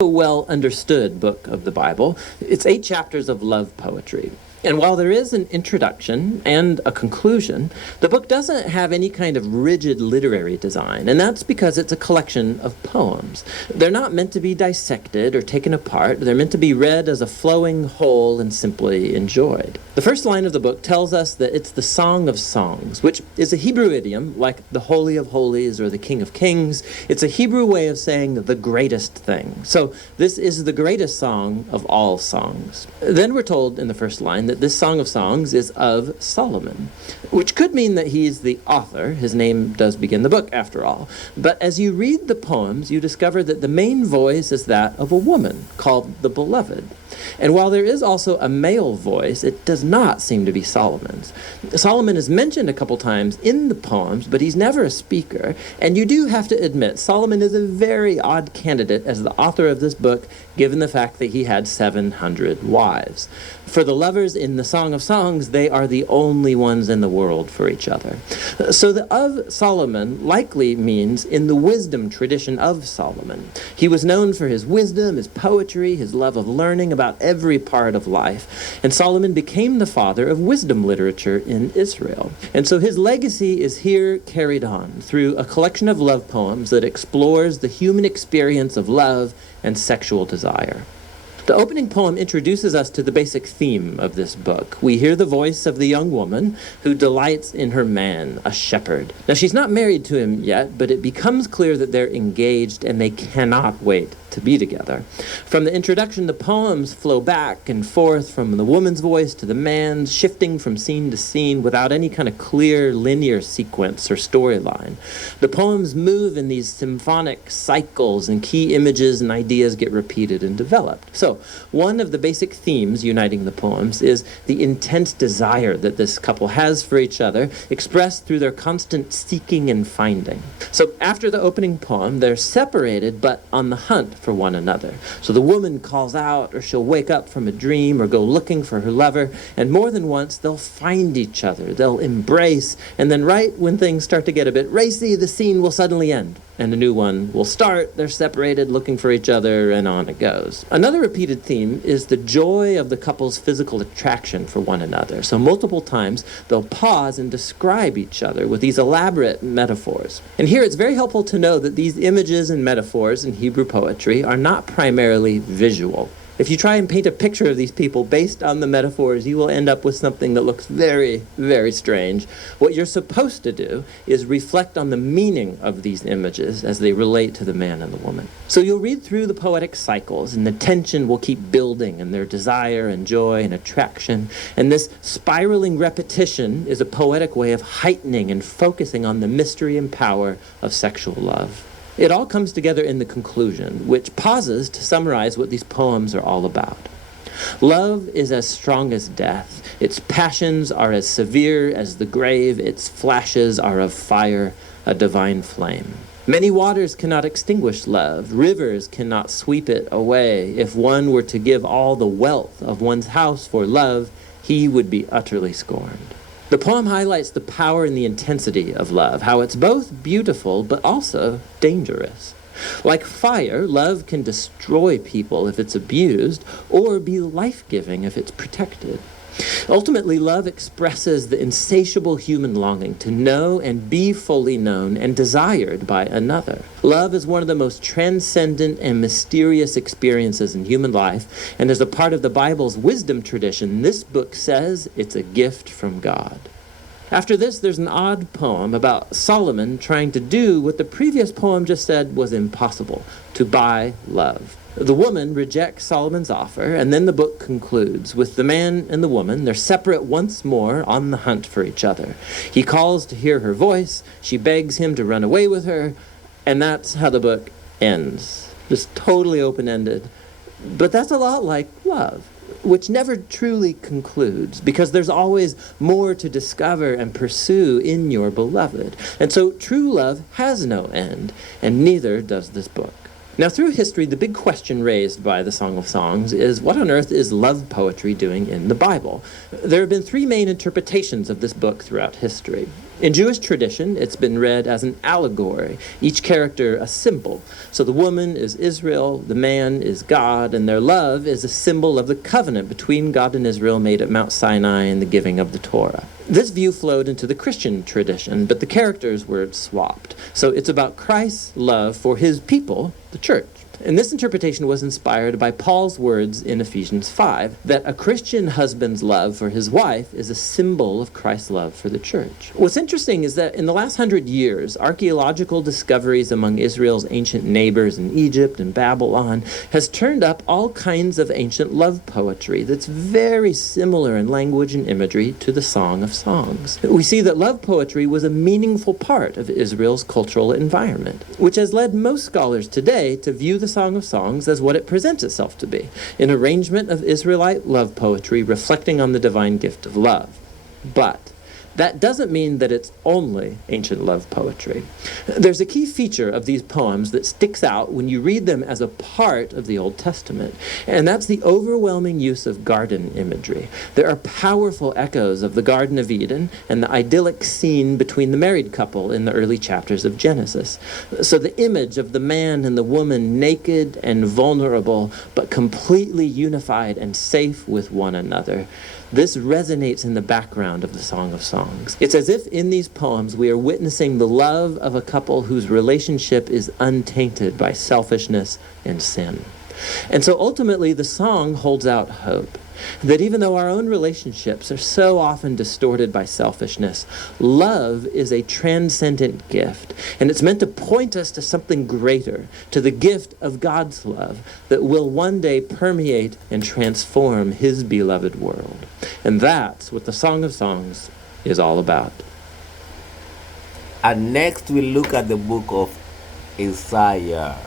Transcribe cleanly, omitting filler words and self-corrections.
a well understood book of the Bible. It's 8 chapters of love poetry. And while there is an introduction and a conclusion, the book doesn't have any kind of rigid literary design, and that's because it's a collection of poems. They're not meant to be dissected or taken apart. They're meant to be read as a flowing whole and simply enjoyed. The first line of the book tells us that it's the Song of Songs, which is a Hebrew idiom like the Holy of Holies or the King of Kings. It's a Hebrew way of saying the greatest thing. So this is the greatest song of all songs. Then we're told in the first line that this Song of Songs is of Solomon, which could mean that he's the author. His name does begin the book, after all. But as you read the poems, you discover that the main voice is that of a woman called the Beloved. And while there is also a male voice, it does not seem to be Solomon's. Solomon is mentioned a couple times in the poems, but he's never a speaker. And you do have to admit, Solomon is a very odd candidate as the author of this book, given the fact that he had 700 wives. For the lovers in the Song of Songs, they are the only ones in the world for each other. So the of Solomon likely means in the wisdom tradition of Solomon. He was known for his wisdom, his poetry, his love of learning about every part of life. And Solomon became the father of wisdom literature in Israel. And so his legacy is here carried on through a collection of love poems that explores the human experience of love and sexual desire. The opening poem introduces us to the basic theme of this book. We hear the voice of the young woman who delights in her man, a shepherd. Now, she's not married to him yet, but it becomes clear that they're engaged and they cannot wait to be together. From the introduction, the poems flow back and forth from the woman's voice to the man's, shifting from scene to scene without any kind of clear linear sequence or storyline. The poems move in these symphonic cycles, and key images and ideas get repeated and developed. So, one of the basic themes uniting the poems is the intense desire that this couple has for each other, expressed through their constant seeking and finding. So, after the opening poem, they're separated but on the hunt for one another. So the woman calls out, or she'll wake up from a dream or go looking for her lover, and more than once they'll find each other, they'll embrace, and then right when things start to get a bit racy, the scene will suddenly end and a new one will start. They're separated, looking for each other, and on it goes. Another repeated theme is the joy of the couple's physical attraction for one another. So multiple times they'll pause and describe each other with these elaborate metaphors. And here it's very helpful to know that these images and metaphors in Hebrew poetry are not primarily visual. If you try and paint a picture of these people based on the metaphors, you will end up with something that looks very, very strange. What you're supposed to do is reflect on the meaning of these images as they relate to the man and the woman. So you'll read through the poetic cycles, and the tension will keep building, and their desire and joy and attraction. And this spiraling repetition is a poetic way of heightening and focusing on the mystery and power of sexual love. It all comes together in the conclusion, which pauses to summarize what these poems are all about. Love is as strong as death. Its passions are as severe as the grave. Its flashes are of fire, a divine flame. Many waters cannot extinguish love. Rivers cannot sweep it away. If one were to give all the wealth of one's house for love, he would be utterly scorned. The poem highlights the power and the intensity of love, how it's both beautiful but also dangerous. Like fire, love can destroy people if it's abused, or be life-giving if it's protected. Ultimately, love expresses the insatiable human longing to know and be fully known and desired by another. Love is one of the most transcendent and mysterious experiences in human life, and as a part of the Bible's wisdom tradition, this book says it's a gift from God. After this, there's an odd poem about Solomon trying to do what the previous poem just said was impossible, to buy love. The woman rejects Solomon's offer, and then the book concludes with the man and the woman. They're separate once more on the hunt for each other. He calls to hear her voice. She begs him to run away with her, and that's how the book ends. Just totally open-ended. But that's a lot like love, which never truly concludes, because there's always more to discover and pursue in your beloved. And so true love has no end, and neither does this book. Now, through history, the big question raised by the Song of Songs is, what on earth is love poetry doing in the Bible? There have been 3 main interpretations of this book throughout history. In Jewish tradition, it's been read as an allegory, each character a symbol. So the woman is Israel, the man is God, and their love is a symbol of the covenant between God and Israel made at Mount Sinai and the giving of the Torah. This view flowed into the Christian tradition, but the characters were swapped. So it's about Christ's love for his people, the church. And this interpretation was inspired by Paul's words in Ephesians 5, that a Christian husband's love for his wife is a symbol of Christ's love for the church. What's interesting is that in the last 100 years, archaeological discoveries among Israel's ancient neighbors in Egypt and Babylon has turned up all kinds of ancient love poetry that's very similar in language and imagery to the Song of Songs. We see that love poetry was a meaningful part of Israel's cultural environment, which has led most scholars today to view the Song of Songs as what it presents itself to be, an arrangement of Israelite love poetry reflecting on the divine gift of love. But that doesn't mean that it's only ancient love poetry. There's a key feature of these poems that sticks out when you read them as a part of the Old Testament, and that's the overwhelming use of garden imagery. There are powerful echoes of the Garden of Eden and the idyllic scene between the married couple in the early chapters of Genesis. So the image of the man and the woman naked and vulnerable, but completely unified and safe with one another, this resonates in the background of the Song of Songs. It's as if in these poems we are witnessing the love of a couple whose relationship is untainted by selfishness and sin. And so ultimately the song holds out hope that even though our own relationships are so often distorted by selfishness, love is a transcendent gift, and it's meant to point us to something greater, to the gift of God's love that will one day permeate and transform his beloved world. And that's what the Song of Songs is all about. And next we'll look at the book of Isaiah.